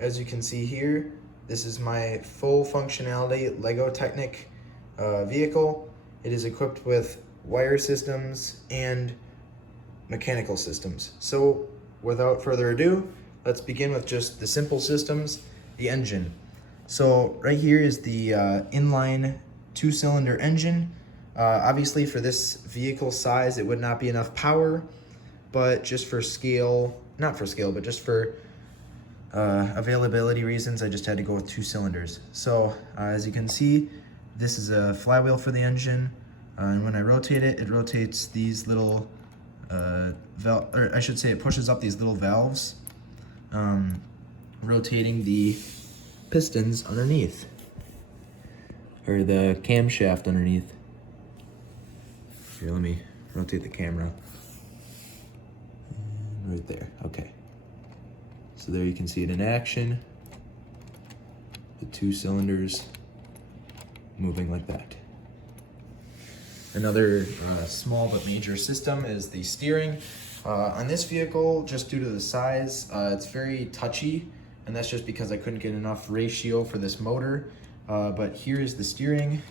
as you can see here, this is my full functionality Lego Technic vehicle. It is equipped with wire systems and mechanical systems. So without further ado, let's begin with just the simple systems, the engine. So right here is the inline 2-cylinder engine. Obviously for this vehicle size, it would not be enough power, but just for scale, not for scale, but just for availability reasons, I just had to go with 2 cylinders. So as you can see, this is a flywheel for the engine, and when I rotate it, it rotates these little or I should say it pushes up these little valves, rotating the pistons underneath, or the camshaft underneath. Here, let me rotate the camera. Right there, okay. So there you can see it in action. The 2 cylinders moving like that. Another small but major system is the steering. On this vehicle, just due to the size, it's very touchy, and that's just because I couldn't get enough ratio for this motor. But here is the steering.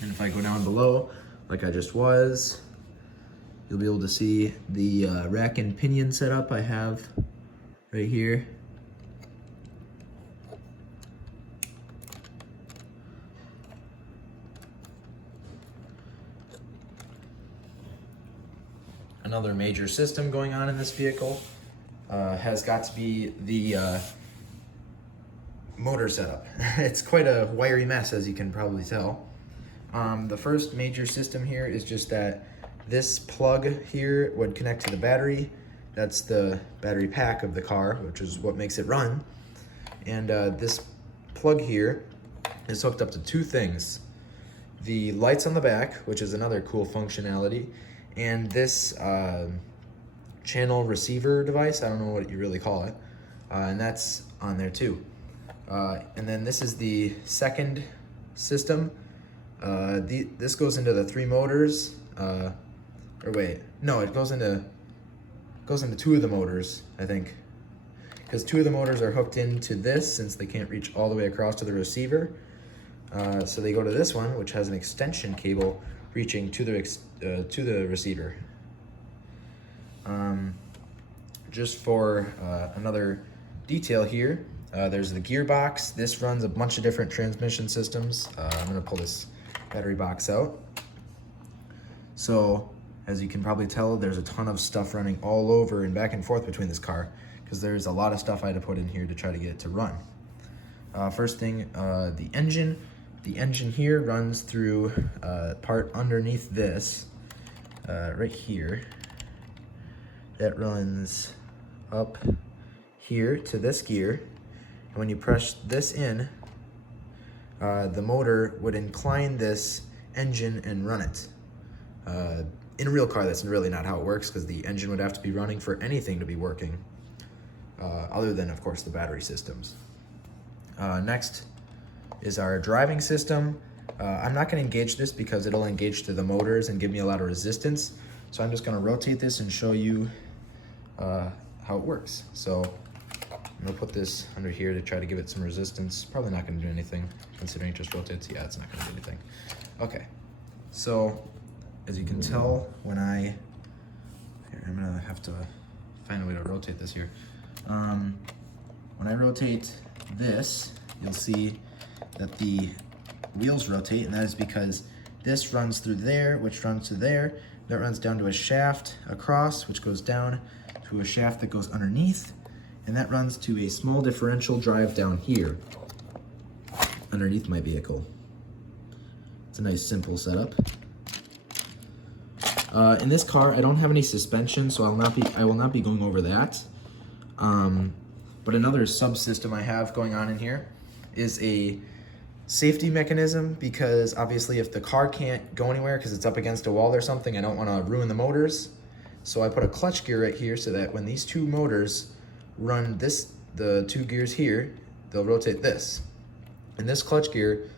And if I go down below, like I just was, you'll be able to see the rack and pinion setup I have right here. Another major system going on in this vehicle has got to be the motor setup. It's quite a wiry mess, as you can probably tell. The first major system here is just that this plug here would connect to the battery. That's the battery pack of the car, which is what makes it run. And this plug here is hooked up to 2 things. The lights on the back, which is another cool functionality, and this channel receiver device, I don't know what you really call it, and that's on there too. And then this is the second system. This goes into the 3 motors, or wait, no, it goes into 2 of the motors, I think, because 2 of the motors are hooked into this since they can't reach all the way across to the receiver. So they go to this one, which has an extension cable reaching to the receiver. Just for another detail here, there's the gearbox. This runs a bunch of different transmission systems. I'm gonna pull this battery box out. So as you can probably tell, there's a ton of stuff running all over and back and forth between this car, because there's a lot of stuff I had to put in here to try to get it to run. First thing, the engine. The engine here runs through part underneath this, right here. That runs up here to this gear. And when you press this in, the motor would incline this engine and run it. In a real car, that's really not how it works, because the engine would have to be running for anything to be working, other than, of course, the battery systems. Next is our driving system. I'm not gonna engage this because it'll engage to the motors and give me a lot of resistance. So I'm just gonna rotate this and show you how it works. So I'm gonna put this under here to try to give it some resistance. Probably not gonna do anything considering it just rotates. Yeah, it's not gonna do anything. Okay, so as you can tell, when I'm gonna have to find a way to rotate this here. When I rotate this, you'll see that the wheels rotate, and that is because this runs through there, which runs to there, that runs down to a shaft across, which goes down to a shaft that goes underneath, and that runs to a small differential drive down here underneath my vehicle. It's a nice simple setup. In this car, I don't have any suspension, so I will not be going over that. But another subsystem I have going on in here is a safety mechanism, because obviously if the car can't go anywhere because it's up against a wall or something, I don't want to ruin the motors. So I put a clutch gear right here so that when these 2 motors run the 2 gears here, they'll rotate this. And this clutch gear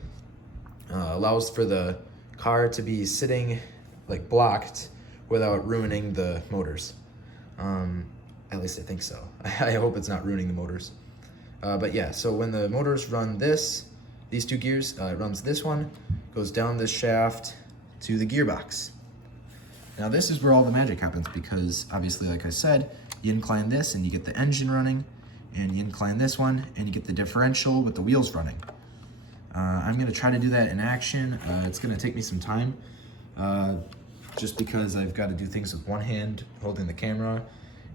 allows for the car to be sitting like blocked without ruining the motors. At least I think so. I hope it's not ruining the motors. But yeah, so when the motors run these two gears, it runs this one, goes down this shaft to the gearbox. Now this is where all the magic happens, because obviously, like I said, you incline this and you get the engine running, and you incline this one and you get the differential with the wheels running. I'm gonna try to do that in action. It's gonna take me some time, just because I've got to do things with one hand holding the camera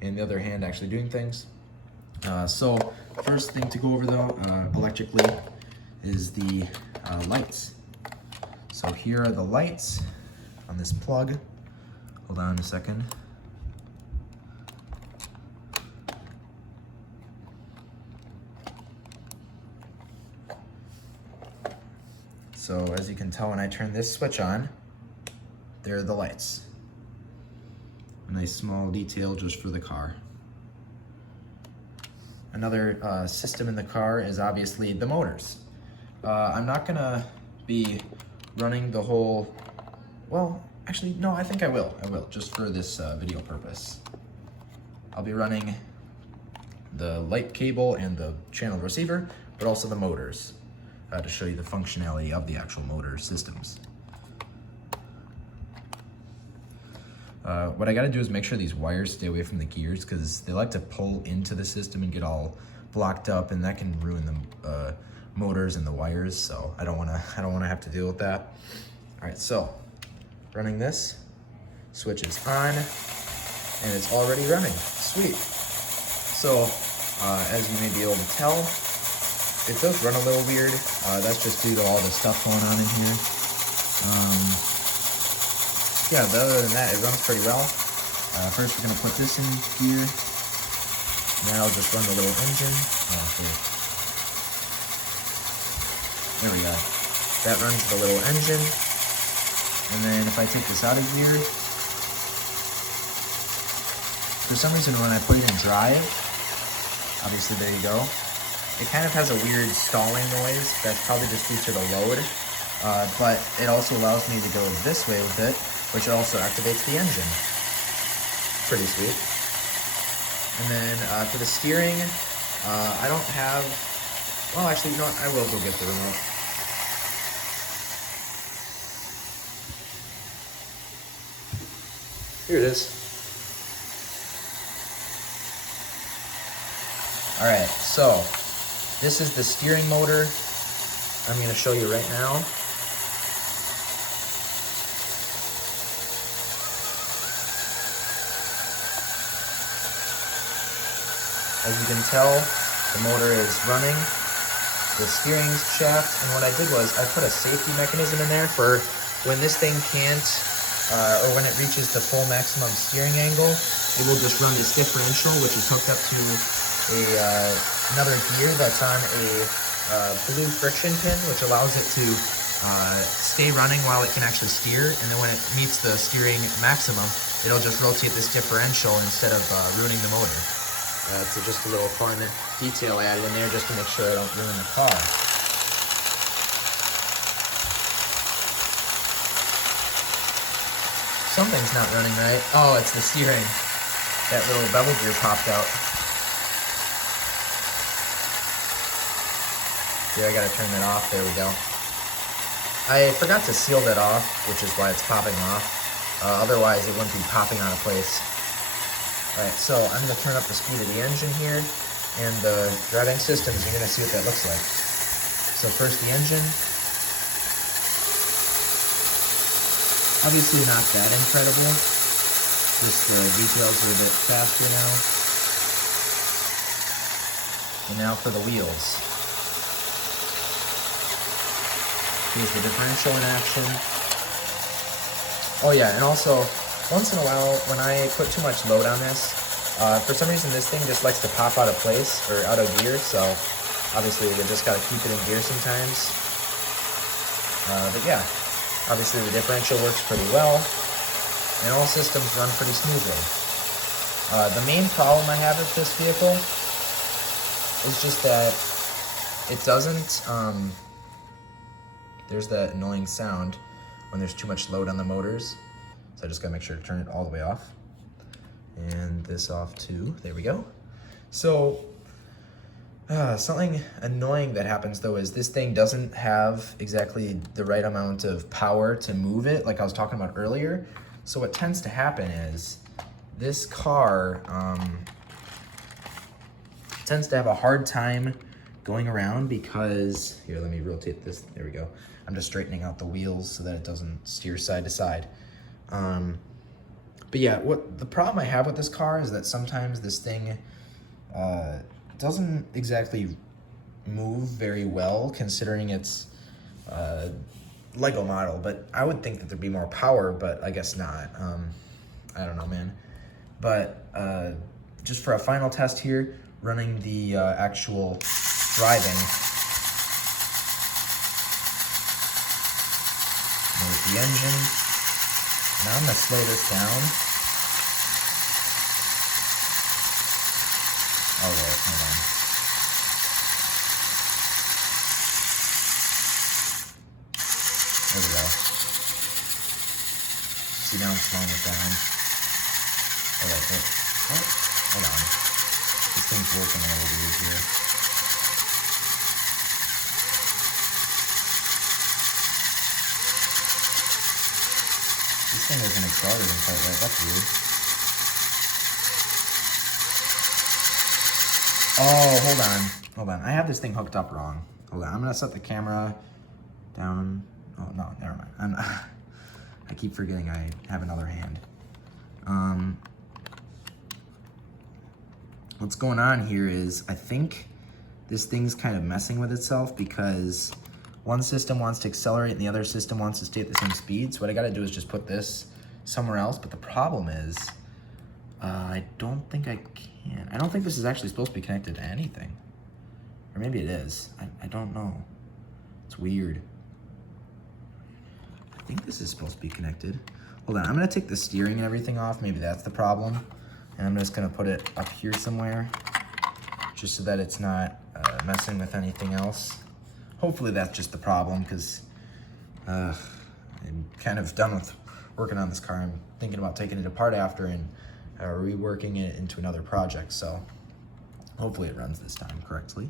and the other hand actually doing things. So first thing to go over though, electrically, is the lights. So here are the lights on this plug. Hold on a second. So as you can tell, when I turn this switch on, there are the lights. A nice small detail just for the car. Another system in the car is obviously the motors. I'm not gonna be running the whole, well, actually, no, I think I will, just for this video purpose. I'll be running the light cable and the channel receiver, but also the motors, to show you the functionality of the actual motor systems. What I gotta do is make sure these wires stay away from the gears, because they like to pull into the system and get all blocked up, and that can ruin the motors and the wires. So I don't wanna have to deal with that. All right, so running this, switch is on, and it's already running. Sweet. So as you may be able to tell, it does run a little weird. That's just due to all the stuff going on in here. Yeah, but other than that, it runs pretty well. First, we're gonna put this in gear. Now I'll just run the little engine. Oh, wait. There we go. That runs the little engine. And then if I take this out of gear, for some reason when I put it in drive, obviously there you go, it kind of has a weird stalling noise. That's probably just due to the load. But it also allows me to go this way with it, which also activates the engine. Pretty sweet. And then for the steering, I don't have, well actually, you know what, I will go get the remote. Here it is. All right, so this is the steering motor. I'm gonna show you right now. As you can tell, the motor is running, the steering shaft, and what I did was I put a safety mechanism in there for when this thing can't, or when it reaches the full maximum steering angle, it will just run this differential, which is hooked up to another gear that's on a blue friction pin, which allows it to stay running while it can actually steer, and then when it meets the steering maximum, it'll just rotate this differential instead of ruining the motor. So just a little fun detail added in there just to make sure I don't ruin the car. Something's not running right. Oh, it's the steering. That little bevel gear popped out. Here, I gotta turn that off. There we go. I forgot to seal that off, which is why it's popping off. Otherwise, it wouldn't be popping out of place. Alright, so I'm going to turn up the speed of the engine here, and the driving systems, you're going to see what that looks like. So first the engine. Obviously not that incredible, just the details are a bit faster now. And now for the wheels. Here's the differential in action. Oh yeah, and also, once in a while, when I put too much load on this, for some reason this thing just likes to pop out of place, or out of gear, so obviously you just gotta keep it in gear sometimes. But yeah, obviously the differential works pretty well, and all systems run pretty smoothly. The main problem I have with this vehicle is just that it doesn't, there's that annoying sound when there's too much load on the motors. So I just gotta make sure to turn it all the way off. And this off too, there we go. So, something annoying that happens though is this thing doesn't have exactly the right amount of power to move it, like I was talking about earlier. So what tends to happen is this car tends to have a hard time going around because, here, let me rotate this, there we go. I'm just straightening out the wheels so that it doesn't steer side to side. But yeah, what the problem I have with this car is that sometimes this thing doesn't exactly move very well considering it's Lego model, but I would think that there'd be more power, but I guess not. I don't know, man. But just for a final test here, running the actual driving. There's the engine. Now I'm gonna slow this down. Oh wait, hold on. There we go. See, now I'm slowing it down. Oh wait, what? Hold on. This thing's working a little weird here. This thing isn't accelerating quite right. That's weird. Oh, hold on. Hold on. I have this thing hooked up wrong. Hold on. I'm going to set the camera down. Oh, no. Never mind. I keep forgetting I have another hand. What's going on here is I think this thing's kind of messing with itself because one system wants to accelerate and the other system wants to stay at the same speed. So what I got to do is just put this somewhere else. But the problem is I don't think I can. I don't think this is actually supposed to be connected to anything. Or maybe it is. I don't know. It's weird. I think this is supposed to be connected. Hold on. I'm going to take the steering and everything off. Maybe that's the problem. And I'm just going to put it up here somewhere just so that it's not messing with anything else. Hopefully that's just the problem because I'm kind of done with working on this car. I'm thinking about taking it apart after and reworking it into another project. So hopefully it runs this time correctly.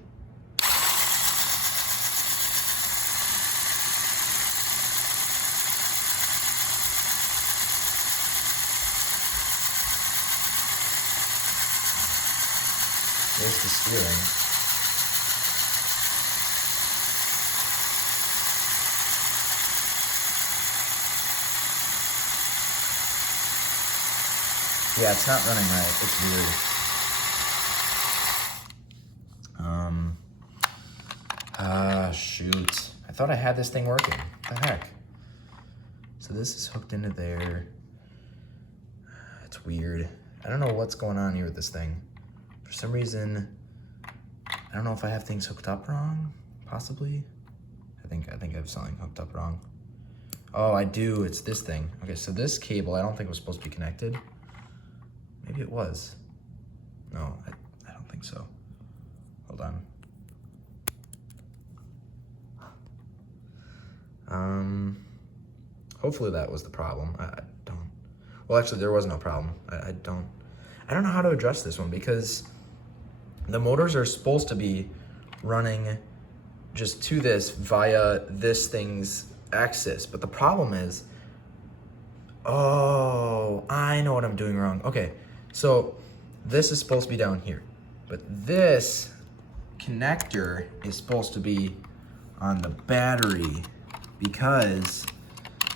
There's the steering. Yeah, it's not running right. It's weird. Shoot. I thought I had this thing working. What the heck? So this is hooked into there. It's weird. I don't know what's going on here with this thing. For some reason, I don't know if I have things hooked up wrong, possibly. I think I have something hooked up wrong. Oh, I do. It's this thing. Okay, so this cable I don't think was supposed to be connected. Maybe it was. No, I don't think so. Hold on. Hopefully that was the problem. I don't. Well, actually, there was no problem. I don't know how to address this one because the motors are supposed to be running just to this via this thing's axis. But the problem is, oh, I know what I'm doing wrong. Okay, so this is supposed to be down here, but this connector is supposed to be on the battery because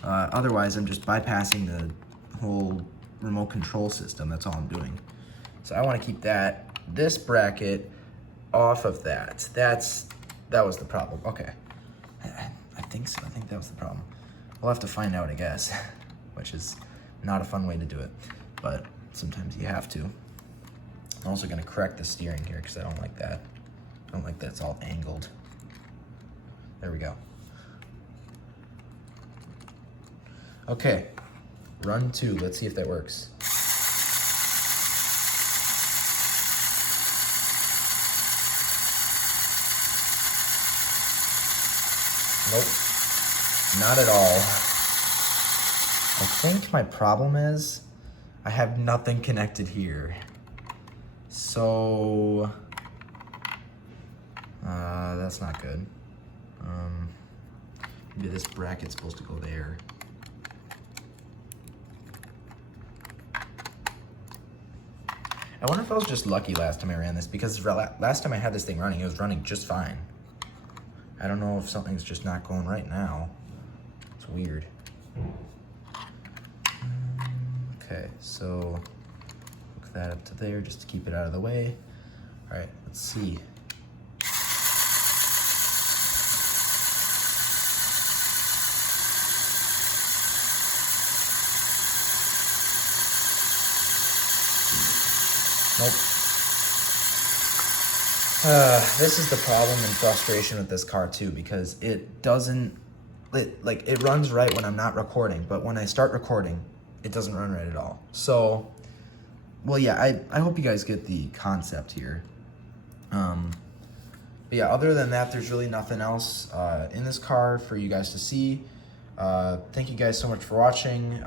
otherwise I'm just bypassing the whole remote control system. That's all I'm doing. So I want to keep this bracket off of that. That was the problem. Okay, I think so. I think that was the problem. We'll have to find out, I guess, which is not a fun way to do it, but sometimes you have to. I'm also going to correct the steering here because I don't like that. I don't like that it's all angled. There we go. Okay, run 2. Let's see if that works. Nope, not at all. I think my problem is I have nothing connected here. So, that's not good. Maybe this bracket's supposed to go there. I wonder if I was just lucky last time I ran this, because last time I had this thing running, it was running just fine. I don't know if something's just not going right now. It's weird. Okay, so hook that up to there just to keep it out of the way. All right, let's see. Nope. This is the problem and frustration with this car too, because it doesn't, it runs right when I'm not recording, but when I start recording, it doesn't run right at all. So, well, yeah, I hope you guys get the concept here. But yeah, other than that, there's really nothing else in this car for you guys to see. Thank you guys so much for watching.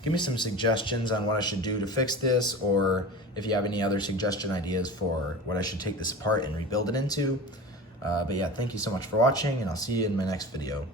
Give me some suggestions on what I should do to fix this, or if you have any other suggestion ideas for what I should take this apart and rebuild it into. But yeah, thank you so much for watching, and I'll see you in my next video.